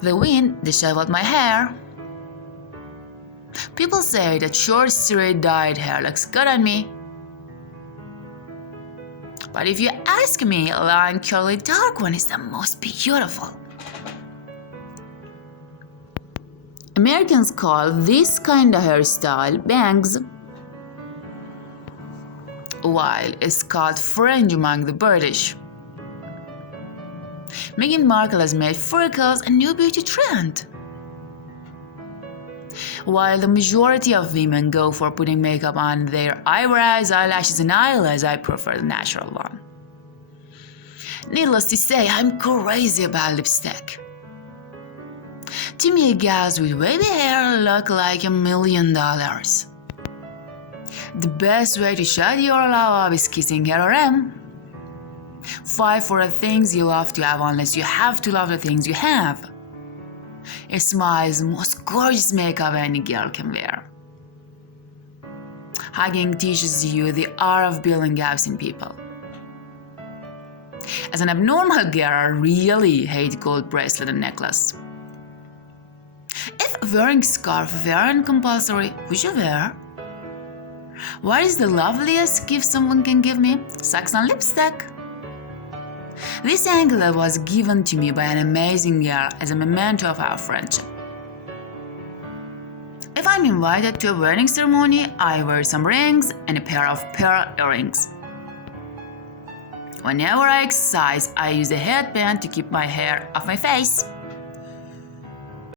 The wind disheveled my hair. People say that short, straight, dyed hair looks good on me. But if you ask me, long, curly, dark one is the most beautiful. Americans call this kind of hairstyle bangs, while it's called fringe among the British. Meghan Markle has made freckles a new beauty trend. While the majority of women go for putting makeup on their eyebrows, eyelashes, and eyelids, I prefer the natural one. Needless to say, I'm crazy about lipstick. To me, gals with wavy hair look like $1 million. The best way to show your love is kissing her or him. 5 for the things you love to have unless you have to love the things you have. A smile is the most gorgeous makeup any girl can wear. Hugging teaches you the art of building gaps in people. As an abnormal girl, I really hate gold bracelet and necklace. If wearing scarf weren't compulsory, would you wear? What is the loveliest gift someone can give me? Socks and lipstick. This anklet was given to me by an amazing girl as a memento of our friendship. If I'm invited to a wedding ceremony, I wear some rings and a pair of pearl earrings. Whenever I exercise, I use a headband to keep my hair off my face.